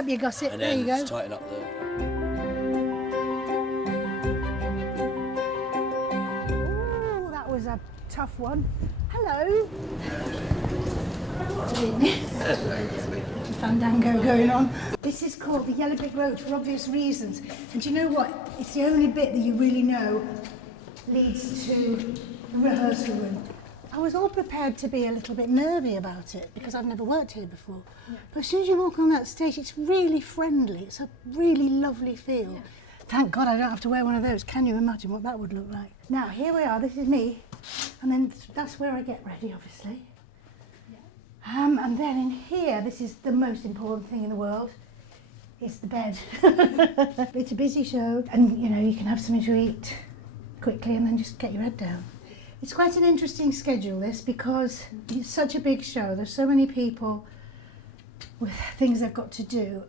hope you got it. And there you then go. tighten up the... Ooh, that was a tough one. Hello. Fandango going on. This is called the Yellow Brick Road for obvious reasons. And do you know what? It's the only bit that you really know leads to the rehearsal room. I was all prepared to be a little bit nervy about it because I've never worked here before. Yeah. But as soon as you walk on that stage, it's really friendly. It's a really lovely feel. Yeah. Thank God I don't have to wear one of those. Can you imagine what that would look like? Now, here we are. This is me. And then that's where I get ready, obviously. And then in here, this is the most important thing in the world, is the bed. It's a busy show, and you know, you can have something to eat quickly and then just get your head down. It's quite an interesting schedule, this, because it's such a big show. There's so many people with things they've got to do.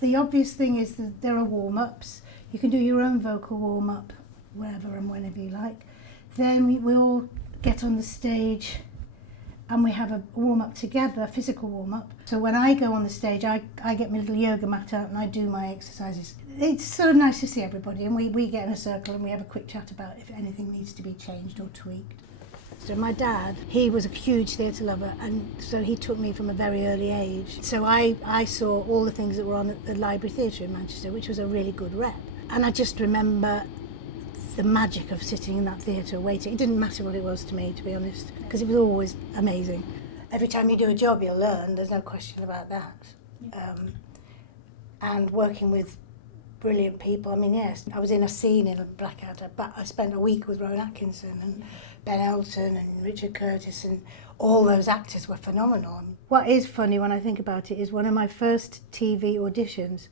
The obvious thing is that there are warm-ups. You can do your own vocal warm-up wherever and whenever you like. Then we all get on the stage and we have a warm-up together, a physical warm-up. So when I go on the stage, I get my little yoga mat out and I do my exercises. It's sort of nice to see everybody, and we get in a circle and we have a quick chat about if anything needs to be changed or tweaked. So my dad, he was a huge theatre lover, and so he took me from a very early age. So I saw all the things that were on at the Library Theatre in Manchester, which was a really good rep. And I just remember the magic of sitting in that theatre waiting. It didn't matter what it was to me, to be honest, because it was always amazing. Every time you do a job, you'll learn, there's no question about that. And working with brilliant people, I mean, yes, I was in a scene in Blackout, but I spent a week with Rowan Atkinson and Ben Elton and Richard Curtis, and all those actors were phenomenal. What is funny when I think about it is one of my first TV auditions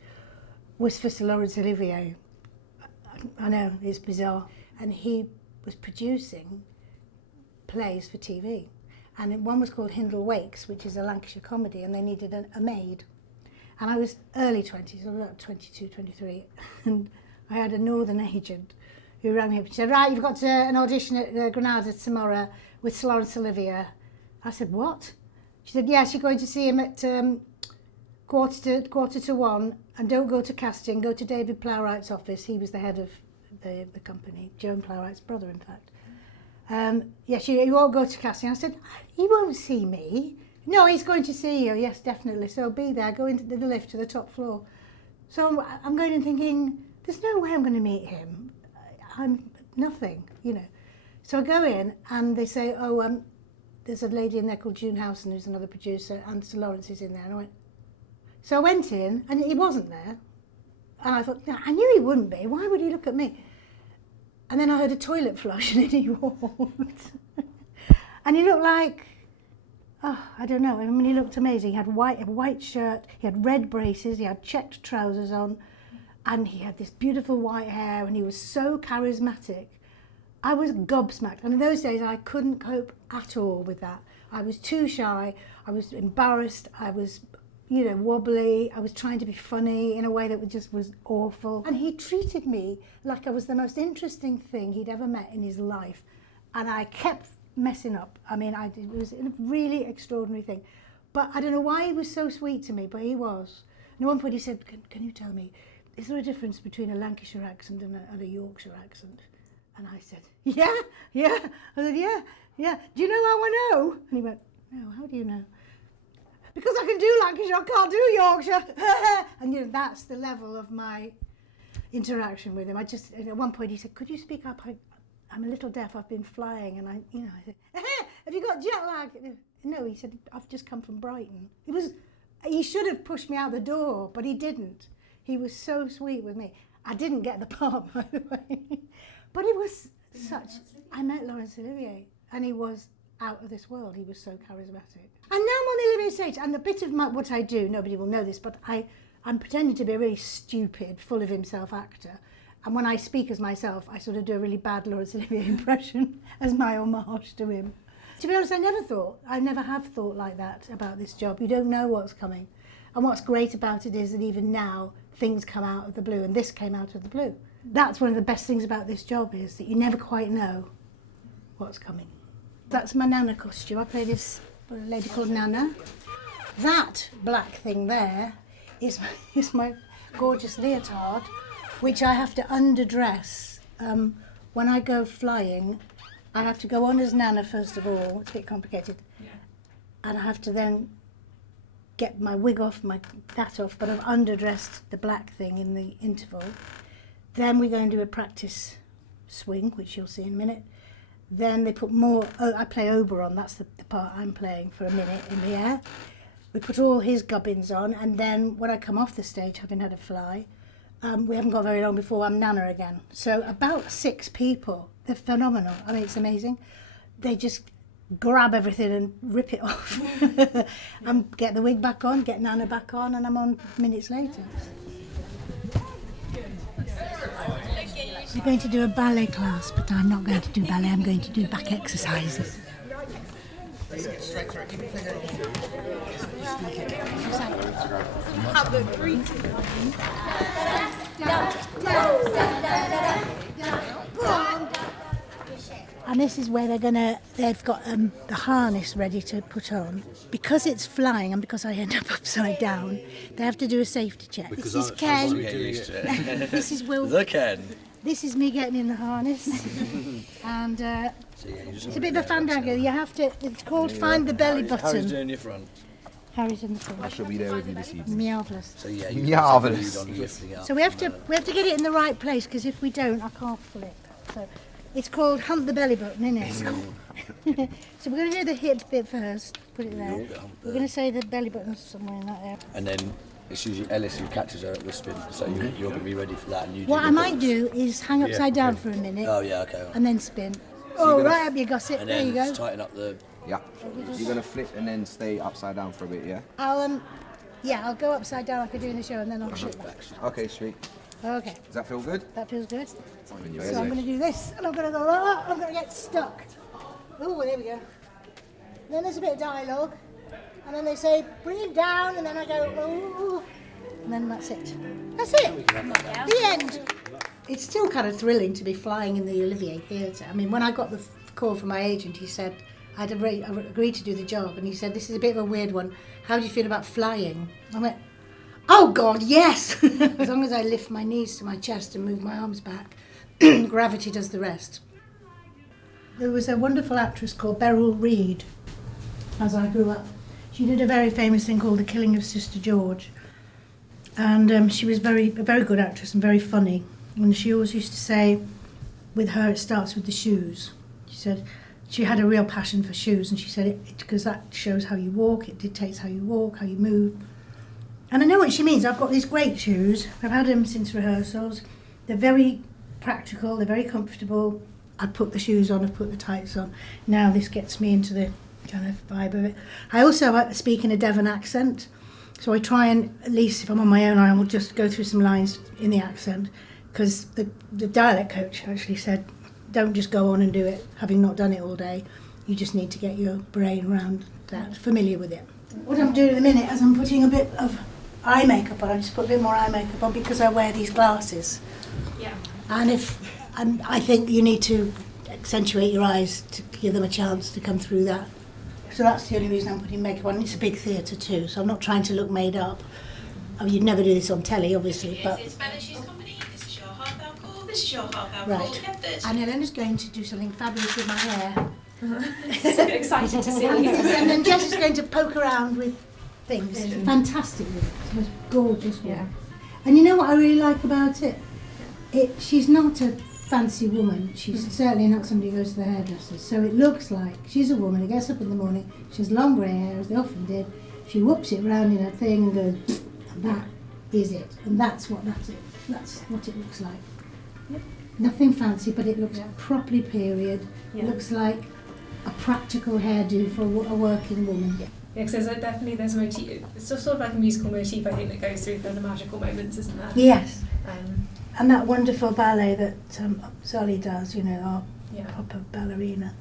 was for Sir Laurence Olivier. I know, it's bizarre. And he was producing plays for TV. And one was called Hindle Wakes, which is a Lancashire comedy, and they needed a maid. And I was early 20s, I was about 22, 23. And I had a northern agent who rang me up and said, right, you've got an audition at Granada tomorrow with Sir Laurence Olivier. I said, what? She said, yes, you're going to see him at quarter to one, and don't go to casting, go to David Plowright's office. He was the head of the company, Joan Plowright's brother, in fact. Yes, you won't go to casting. I said, he won't see me. No, he's going to see you. Yes, definitely. So be there, go into the lift to the top floor. So I'm going in thinking, there's no way I'm going to meet him. I'm nothing, you know. So I go in and they say, oh, there's a lady in there called June Howson, who's another producer, and Sir Laurence is in there. And I went, so I went in, and he wasn't there. And I thought, no, I knew he wouldn't be. Why would he look at me? And then I heard a toilet flush, and in he walked. And he looked like, oh, I don't know. I mean, he looked amazing. He had a white shirt, he had red braces, he had checked trousers on, and he had this beautiful white hair, and he was so charismatic. I was gobsmacked. And in those days, I couldn't cope at all with that. I was too shy. I was embarrassed. I was, you know, wobbly. I was trying to be funny in a way that just was awful. And he treated me like I was the most interesting thing he'd ever met in his life. And I kept messing up. I mean, it was a really extraordinary thing. But I don't know why he was so sweet to me, but he was. And at one point he said, can you tell me, is there a difference between a Lancashire accent and a Yorkshire accent? And I said, yeah. I said, yeah. Do you know how I know? And he went, no, how do you know? Because I can do Lancashire, I can't do Yorkshire. And you know, that's the level of my interaction with him. At one point he said, could you speak up? I'm a little deaf, I've been flying. And I said, have you got jet lag? No, he said, I've just come from Brighton. He should have pushed me out the door, but he didn't. He was so sweet with me. I didn't get the part, by the way. But it was I met Laurence Olivier, and he was out of this world. He was so charismatic. And now I'm on the Olivier stage, and the bit of what I do, nobody will know this, but I'm pretending to be a really stupid, full of himself actor. And when I speak as myself, I sort of do a really bad Laurence Olivier impression as my homage to him. To be honest, I never have thought like that about this job. You don't know what's coming. And what's great about it is that even now, things come out of the blue, and this came out of the blue. That's one of the best things about this job, is that you never quite know what's coming. That's my Nana costume. I play this lady called Nana. That black thing there is my gorgeous leotard, which I have to underdress. When I go flying, I have to go on as Nana first of all. It's a bit complicated. Yeah. And I have to then get my wig off, that off, but I've underdressed the black thing in the interval. Then we go and do a practice swing, which you'll see in a minute. Then they put more, I play Oberon, that's the part I'm playing for a minute in the air. We put all his gubbins on, and then when I come off the stage, having had a fly, we haven't got very long before I'm Nana again. So about 6 people, they're phenomenal. I mean, it's amazing. They just grab everything and rip it off and get the wig back on, get Nana back on, and I'm on minutes later. We're going to do a ballet class, but I'm not going to do ballet, I'm going to do back exercises. And this is where they've got the harness ready to put on. Because it's flying and because I end up upside down, they have to do a safety check. Because this is Ken. This is Will. The Ken. This is me getting in the harness. And it's a bit of a fandango. You have to, it's called Find the Belly Button. Harry's doing your front. Harry's in the front. I shall be there with you this evening. Marvellous. So yeah, you Marvellous. So we have to get it in the right place, because if we don't, I can't flip. So it's called Hunt the Belly Button, isn't it? So we're going to do the hip bit first. Put it there. We're going to say the belly button's somewhere in that area. And then it's usually Ellis who catches her at the spin, so you're going to be ready for that. And you what I might do is hang upside down for a minute. Oh yeah, okay. And then spin. Oh, right up you gossip. And there then you go. tighten up the. Yeah. You're going to flip and then stay upside down for a bit, yeah? I'll go upside down like I do in the show, and then I'll flip back. Okay, sweet. Okay. Does that feel good? That feels good. When you're So I'm going to do this, and I'm going to go, I'm going to get stuck. Oh, there we go. Then there's a bit of dialogue, and then they say, bring him down, and then I go, oh, and then that's it. That's it. The end. It's still kind of thrilling to be flying in the Olivier Theatre. I mean, when I got the call from my agent, he said, I'd agreed to do the job, and he said, this is a bit of a weird one. How do you feel about flying? I went, oh God, yes! As long as I lift my knees to my chest and move my arms back, gravity does the rest. There was a wonderful actress called Beryl Reid, as I grew up. She did a very famous thing called The Killing of Sister George. And she was a very good actress and very funny. And she always used to say, with her, it starts with the shoes. She said she had a real passion for shoes, and she said because that shows how you walk, it dictates how you walk, how you move. And I know what she means. I've got these great shoes. I've had them since rehearsals. They're very practical, they're very comfortable. I put the shoes on, I put the tights on. Now this gets me into the kind of vibe of it. I also speak in a Devon accent, so I try and, at least if I'm on my own, I will just go through some lines in the accent, because the dialect coach actually said, don't just go on and do it, having not done it all day. You just need to get your brain around that, familiar with it. What I'm doing in a minute is I'm putting a bit of eye makeup on. I just put a bit more eye makeup on because I wear these glasses. Yeah. And I think you need to accentuate your eyes to give them a chance to come through that. So that's the only reason I'm putting makeup on. It's a big theatre too, so I'm not trying to look made up. I mean, you'd never do this on telly, obviously, but... It's Ballet Shoes Company. This is your half alcohol. This is your half alcohol. Right. And Elena's going to do something fabulous with my hair. So excited to see. And then Jess is going to poke around with things. Fantastic with it. It's the most gorgeous one. Yeah. And you know what I really like about it? She's not a fancy woman. She's certainly not somebody who goes to the hairdresser. So it looks like she's a woman who gets up in the morning, she has long grey hair, as they often did. She whoops it round in her thing and goes, and that is it. And that's what it looks like. Yep. Nothing fancy, but it looks properly period. Yeah. It looks like a practical hairdo for a working woman. Yeah, because there's a motif. It's sort of like a musical motif, I think, that goes through kind of magical moments, isn't there? Yes. And that wonderful ballet that Zolly does, our proper ballerina.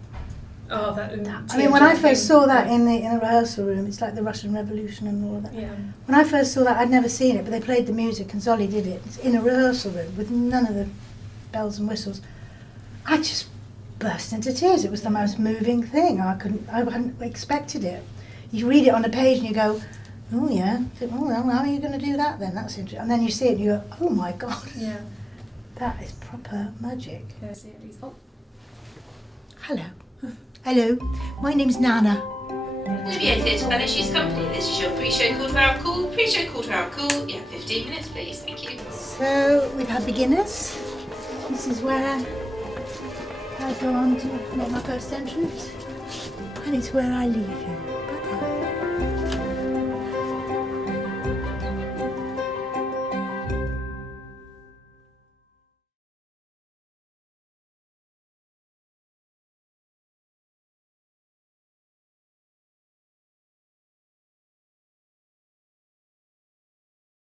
Oh, I mean, when I first saw that in the rehearsal room, it's like the Russian Revolution and all of that. Yeah. When I first saw that, I'd never seen it, but they played the music and Zolly did it. It's in a rehearsal room with none of the bells and whistles. I just burst into tears. It was the most moving thing. I hadn't expected it. You read it on a page and you go, Oh yeah. Oh, well, how are you going to do that then? That's interesting. And then you see it and you go, oh my God, Yeah. that is proper magic. Series. Oh, Hello. Hello. My name's Nana. Olivier Theatre Ballet Shoes Company, this is your pre-show call to our call. Pre-show call to our call. Yeah, 15 minutes please, thank you. So we've had beginners. This is where I go on to make my first entrance. And it's where I leave you.